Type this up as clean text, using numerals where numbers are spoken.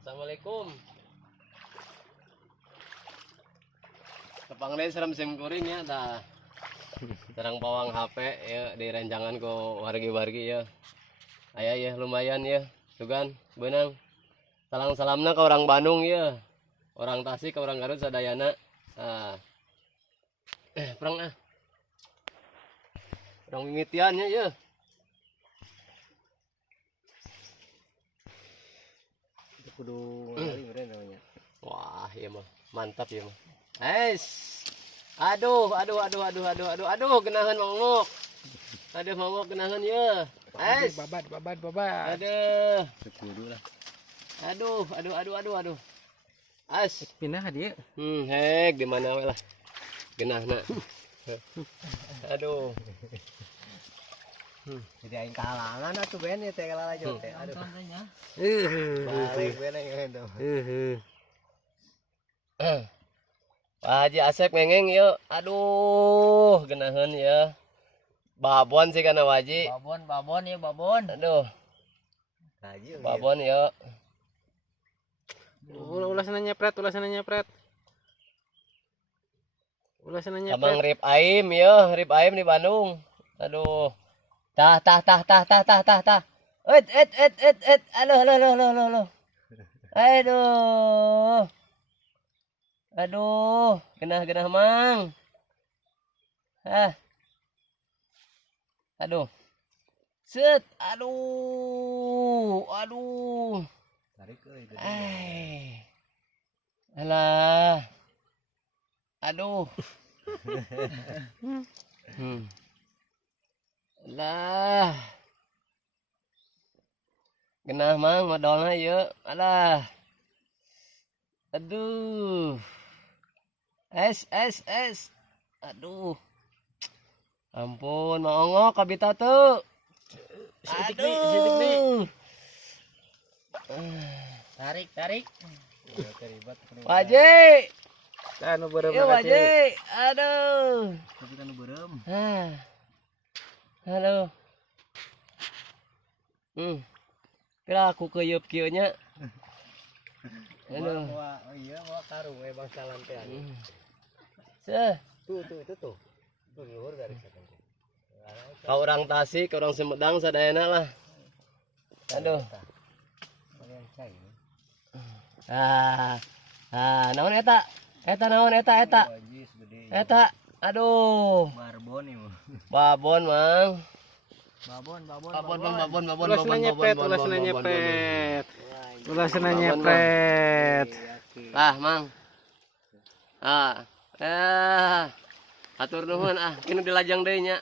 Assalamualaikum. Tepang deh seram sim kuring ya dah. Terang pawang HP ya di rencangan ko wargi-wargi ya. Ayah ya lumayan ya. Sugan benang. Salam-salamna ke orang Bandung ya. Orang Tasik ke orang Garut sadayana. Ah. Perang ah. Orang mimitiannya ya. Itu kudu ngali beren namanya. Wah, iya mah. Mantap ya mah. Aduh, genahan mangok. Aduh mangok genahan ya. Babat. Aduh. Kudu lah. Aduh. Pindah dia. Hek di mana we lah. Genahna. Aduh. Jadi aing kahalangan atuh ben ya teh kalala teh. Aduh. Balik ben aing endo. Pak Haji Asep ngengeng yuk. Aduh, genahan ya. Babon sih kana Waji. Babon ya babon. Aduh, Haji. babon yuk. Ulasana nyepret. Abang rib aim ya, rib aim di Bandung. Aduh. Tah. Halo. Aduh, genah mang. Aduh. Set, aduh. Tarik euy. Alah. Aduh. Alah. Genah mang modalna ieu. Alah. Aduh. Es. Aduh. Ampun, maongok kabita teu. Aduh. Tarik. Waji. Anu beureum. Iya Waji. Aduh. Tapi kan beureum. Halo. Kira aku keyeup kieu nya. Aduh. Oh iya, mau karung we bangsa lantean. Seh. Tuh. Tuh luhur garis kan. Ka orang Tasik, ka orang Sumedang sadayana lah. Aduh. Kalian cai. Naon eta? Naon eta? Eta. Aduh. Barbon ieu. Babon, Mang. Babon. Ulasana nyepret. Lah, Mang. Atur nuhun kinu dilajang deui nya.